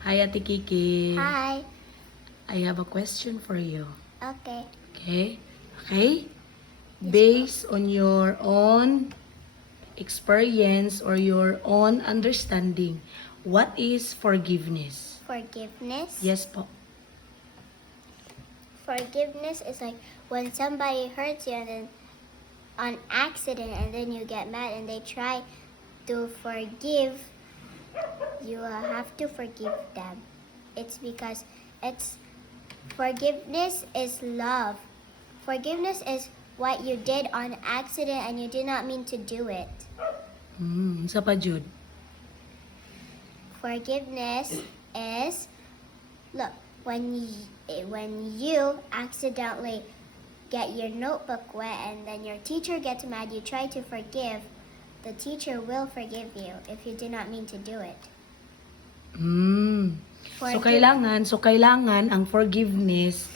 Hi, Ate Kiki. Hi. I have a question for you. Okay. Okay? Okay? Based on your own experience or your own understanding, what is forgiveness? Forgiveness. Yes po. Forgiveness is like when somebody hurts you and then on accident and then you get mad and they try to forgive, you have to forgive them. It's because it's forgiveness is love. Forgiveness is what you did on accident and you did not mean to do it. Sa pa, Jude? Forgiveness is, look, when you accidentally get your notebook wet and then your teacher gets mad, you try to forgive, the teacher will forgive you if you did not mean to do it. So kailangan ang forgiveness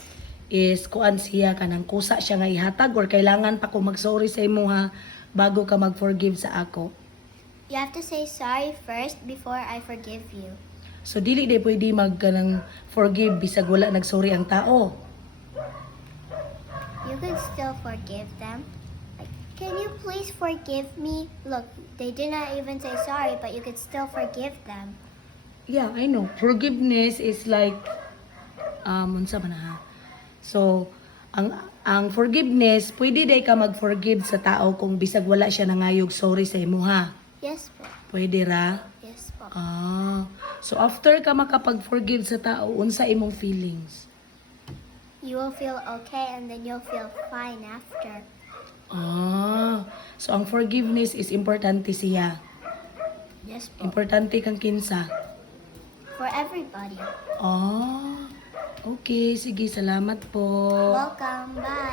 is kuan siya kanang kusa siya nga ihatag or kailangan pa ko mag-sorry sa imo ha bago ka mag-forgive sa ako. You have to say sorry first before I forgive you. So dili day pwede kanang forgive bisag wala nag-sorry ang tao. You can still forgive them. Like, can you please forgive me? Look, they did not even say sorry, but you could still forgive them. Yeah, I know. Forgiveness is like unsa man ha. So ang forgiveness, pwede day ka mag-forgive sa tao kung bisag wala siya nangayog sorry sa imo ha. Yes po. Pwede ra? Yes po. So after ka makapag-forgive sa tao, unsa imong feelings? You will feel okay and then you'll feel fine after. So ang forgiveness is importante siya. Yes po. Importante kang kinsa. For everybody. Okay. Sige, salamat po. Welcome. Bye.